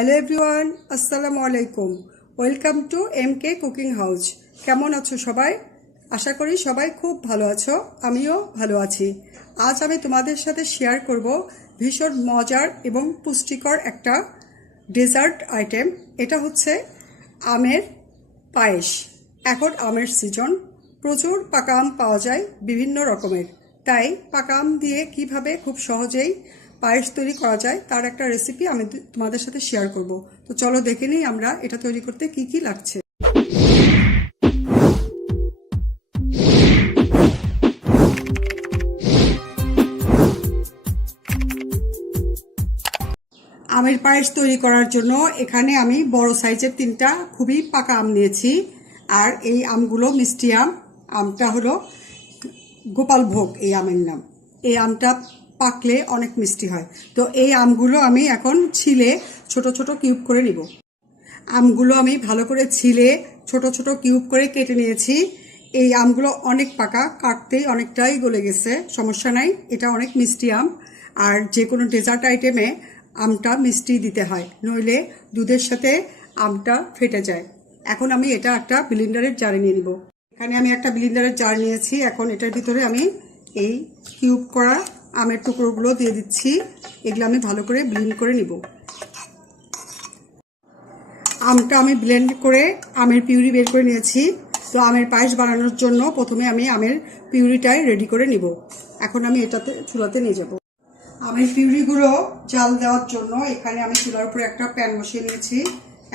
Hello everyone, আসসালামু আলাইকুম। Welcome to MK cooking house. কেমন আছো সবাই? আশা করি সবাই খুব ভালো আছো, আমিও ভালো আছি। আজ আমি তোমাদের সাথে শেয়ার করব ভীষণ মজার এবং পুষ্টিকর একটা ডেজার্ট আইটেম। এটা হচ্ছে আমের পায়েস। এখন আমের সিজন, প্রচুর পাকা আম পাওয়া যায় বিভিন্ন রকমের। তাই পাকা আম দিয়ে কিভাবে খুব সহজেই পায়েস তৈরি করা যায় তার একটা রেসিপি আমি তোমাদের সাথে শেয়ার করব। তো চলো দেখে নিই আমরা এটা তৈরি করতে কি কি লাগছে। আমের পায়েস তৈরি করার জন্য এখানে আমি বড় সাইজের 3টা খুবই পাকা আম নিয়েছি। আর এই আমগুলো মিষ্টি আম। আমটা হলো গোপালভোগ, এই আমের নাম। এই আমটা পাকলে অনেক মিষ্টি হয়। তো এই আমগুলো আমি এখন ছিলে ছোট ছোট কিউব করে নিব। আমগুলো আমি ভালো করে ছিলে ছোট ছোট কিউব করে কেটে নিয়েছি। এই আমগুলো অনেক পাকা, কাটতেই অনেকটাই গলে গেছে, সমস্যা নাই। এটা অনেক মিষ্টি আম। আর যে কোনো ডেজার্ট আইটেমে আমটা মিষ্টি দিতে হয়, নইলে দুধের সাথে আমটা ফেটে যায়। এখন আমি এটা একটা ব্লেন্ডারের জারে নিয়ে নিব। এখানে আমি একটা ব্লেন্ডারের জার নিয়েছি। এখন এটার ভিতরে আমি এই কিউব করা আমের টুকরোগুলো দিয়ে দিচ্ছি। এগুলো আমি ভালো করে ব্লেন্ড করে নিব। আমটা আমি ব্লেন্ড করে আমের পিউরি বের করে নিয়েছি। তো আমের পায়েস বানানোর জন্য প্রথমে আমি আমের পিউরিটাই রেডি করে নিব। এখন আমি এটাতে চুলাতে নিয়ে যাব। আমের পিউরিগুলো জাল দেওয়ার জন্য এখানে আমি চুলার উপরে একটা প্যান বসিয়ে নিয়েছি।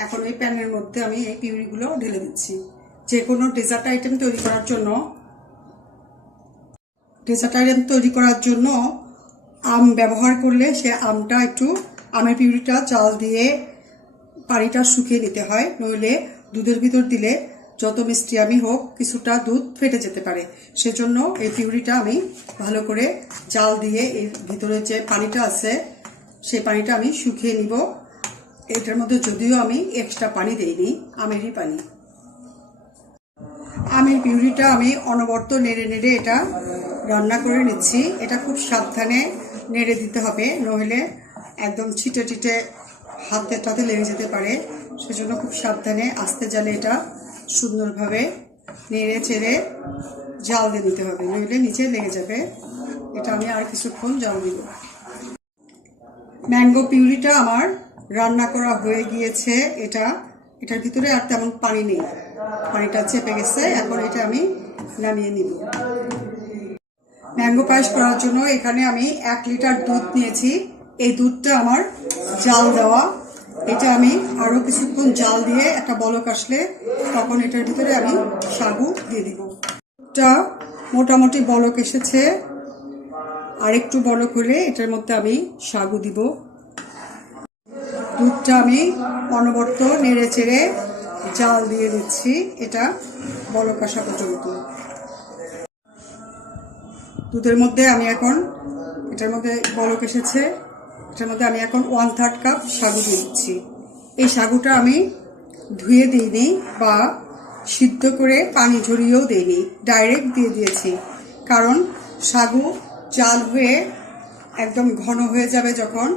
এখন এই প্যানের মধ্যে আমি এই পিউরিগুলো ঢেলে দিচ্ছি। যে কোনো ডেজার্ট আইটেম তৈরি করার জন্য আম ব্যবহার করলে সে আমটা একটু আমের পিউরিটা জাল দিয়ে পানিটা শুকিয়ে নিতে হয়, নইলে দুধের ভিতর দিলে যত মিষ্টি আমি হোক কিছুটা দুধ ফেটে যেতে পারে। সেজন্য এই পিউরিটা আমি ভালো করে জাল দিয়ে এর ভিতরে যে পানিটা আছে সেই পানিটা আমি শুকিয়ে নিব। এটার মধ্যে যদিও আমি এক্সট্রা পানি দেইনি, আমেরই পানি। আমের পিউরিটা আমি অনবরত নেড়ে নেড়ে এটা রান্না করে নিচ্ছি। এটা খুব সাবধানে নেড়ে দিতে হবে, নইলে একদম ছিটে ছিটে হাতে লেগে যেতে পারে। সেজন্য খুব সাবধানে আস্তে জালে এটা সুন্দরভাবে নেড়ে চেড়ে জাল দিয়ে দিতে হবে, নইলে নিচে লেগে যাবে। এটা আমি আর কিছুক্ষণ জাল দিব। ম্যাঙ্গো পিউরিটা আমার রান্না করা হয়ে গিয়েছে। এটার ভিতরে আর তেমন পানি নেই, পানিটা চেপে গেছে। এখন এটা আমি নামিয়ে নিব। ম্যাঙ্গো পায়েস করার জন্য এখানে আমি 1 লিটার দুধ নিয়েছি। এই দুধটা আমার জাল দেওয়া। এটা আমি আরো কিছুক্ষণ জাল দিয়ে একটা বলক আসলে তখন এটার ভিতরে আমি সাগু দিয়ে দিব। এটা মোটামুটি বলক এসেছে, আর একটু বলক হলে এটার মধ্যে আমি সাগু দিব। দুধটা আমি অনবরত নেড়ে চেড়ে জাল দিয়ে দিচ্ছি, এটা বলক আসা পর্যন্ত। দুধের মধ্যে আমি এখন এটার মধ্যে বলক এসেছে, এটার মধ্যে আমি এখন 1/3 কাপ সাগু দিয়ে দিচ্ছি। এই সাগুটা আমি ধুয়ে দিইনি বা সিদ্ধ করে পানি ঝরিয়েও দিইনি, ডাইরেক্ট দিয়ে দিয়েছি। কারণ সাগু জাল হয়ে একদম ঘন হয়ে যাবে যখন,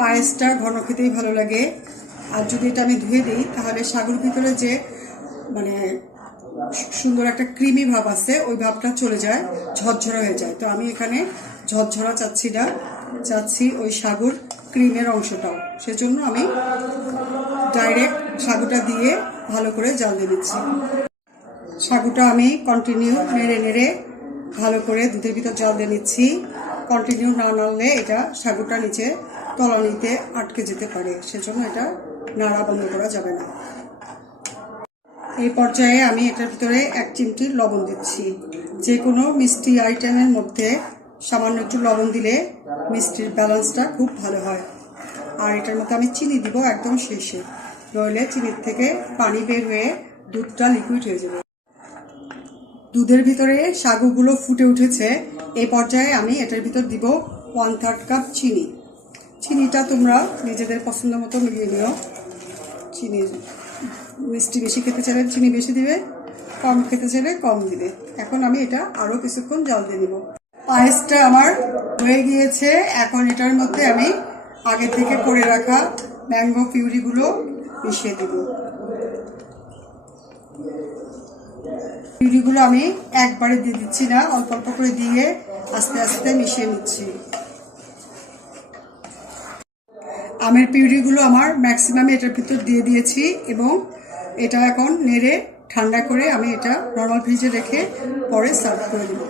পায়েসটা ঘন খেতেই ভালো লাগে। আর যদি এটা আমি ধুয়ে দিই তাহলে সাগুর ভিতরে যে সুন্দর একটা ক্রিমি ভাব আছে, ওই ভাবটা চলে যায়, ঝরঝরা হয়ে যায়। তো আমি এখানে ঝরঝরা চাচ্ছি না, চাচ্ছি ওই সাগুর ক্রিমের অংশটাও। সেজন্য আমি ডাইরেক্ট সাগুটা দিয়ে ভালো করে জাল দিয়ে দিচ্ছি। সাগুটা আমি কন্টিনিউ নেড়ে নেড়ে ভালো করে দুধের ভিতর জাল দিয়ে নিচ্ছি। কন্টিনিউ না নাড়লে এটা সাগুটা নিচে তলানিতে আটকে যেতে পারে, সেজন্য এটা নাড়া বন্ধ করা যাবে না। এই পর্যায়ে আমি এটার ভিতরে 1 চিমটি লবণ দিচ্ছি। যে কোনো মিষ্টি আইটেমের মধ্যে সামান্য একটু লবণ দিলে মিষ্টির ব্যালেন্সটা খুব ভালো হয়। আর এটার মধ্যে আমি চিনি দিব একদম শেষে, নইলে চিনির থেকে পানি বের হয়ে দুধটা লিকুইড হয়ে যাবে। দুধের ভিতরে সাগুগুলো ফুটে উঠেছে। এই পর্যায়ে আমি এটার ভিতর দিব 1/3 কাপ চিনি। চিনিটা তোমরা নিজেদের পছন্দ মতো মিলিয়ে নিও। চিনি মিষ্টি বেশি খেতে চাইলে চিনি বেশি দিবে, কম খেতে চাইলে কম দিবে। এখন আমি এটা আরো কিছুক্ষণ জাল দিয়ে দিব। পায়েসটা আমার হয়ে গিয়েছে। এখন এটার মধ্যে আমি আগে থেকে করে রাখা ম্যাঙ্গো পিউরিগুলো মিশিয়ে দিব। পিউরিগুলো আমি একবারে দিয়ে দিচ্ছি না, অল্প অল্প করে দিয়ে আস্তে আস্তে মিশিয়ে নিচ্ছি। আমের পিউরিগুলো আমার ম্যাক্সিমাম এটার ভিতর দিয়ে দিয়েছি এবং এটা এখন নেড়ে ঠান্ডা করে আমি এটা নর্মাল ফ্রিজে রেখে পরে সার্ভ করে দেব।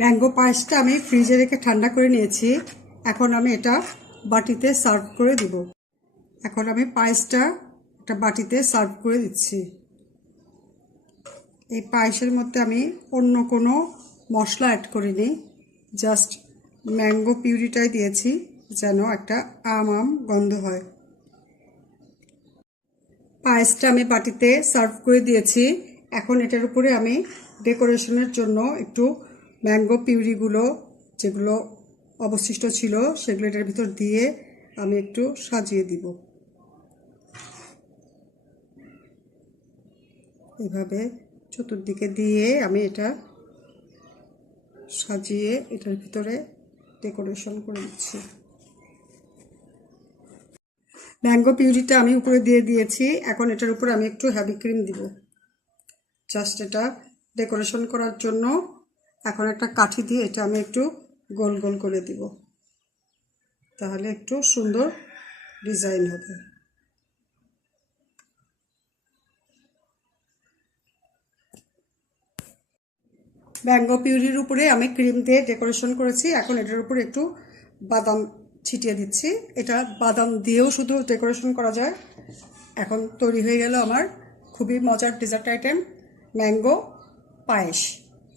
ম্যাঙ্গো পায়েসটা আমি ফ্রিজে রেখে ঠান্ডা করে নিয়েছি। এখন আমি এটা বাটিতে সার্ভ করে দিব। এখন আমি পায়েসটা একটা বাটিতে সার্ভ করে দিচ্ছি। এই পায়েসের মধ্যে আমি অন্য কোনো মশলা অ্যাড করিনি, জাস্ট ম্যাঙ্গো পিউরিটাই দিয়েছি যেন একটা আম গন্ধ হয়। পায়েসটা আমি বাটিতে সার্ভ করে দিয়েছি। এখন এটার উপরে আমি ডেকোরেশনের জন্য একটু ম্যাঙ্গো পিউরিগুলো যেগুলো অবশিষ্ট ছিল সেগুলো এটার ভিতর দিয়ে আমি একটু সাজিয়ে দিব। এভাবে চতুর্দিকে দিয়ে আমি এটা সাজিয়ে এটার ভিতরে ডেকোরেশন করে দিচ্ছি। ম্যাঙ্গো পিউরিটা আমি উপরে দিয়ে দিয়েছি। এখন এটার উপরে আমি একটু হেভি ক্রিম দিব, জাস্ট এটা ডেকোরেশন করার জন্য। এখন একটা কাঠি দিয়ে এটা আমি একটু গোল গোল করে দিব, তাহলে একটু সুন্দর ডিজাইন হবে। ম্যাঙ্গো পিউরির উপরে আমি ক্রিম দিয়ে ডেকোরেশন করেছি। এখন এটার উপরে একটু বাদাম ছিটিয়ে দিচ্ছি। এটা বাদাম দিয়েও শুধু ডেকোরেশন করা যায়। এখন তৈরি হয়ে গেল আমার খুবই মজার ডেজার্ট আইটেম ম্যাঙ্গো পায়েস।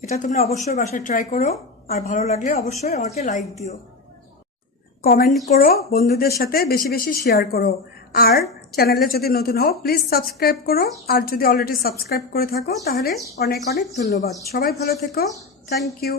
এটা তোমরা অবশ্যই বাসায় ট্রাই করো, আর ভালো লাগলে অবশ্যই আমাকে লাইক দিও, কমেন্ট করো, বন্ধুদের সাথে বেশি বেশি শেয়ার করো। আর চ্যানেলে যদি নতুন হও প্লিজ সাবস্ক্রাইব করো, আর যদি অলরেডি সাবস্ক্রাইব করে থাকো তাহলে অনেক অনেক ধন্যবাদ। সবাই ভালো থেকো, থ্যাংক ইউ।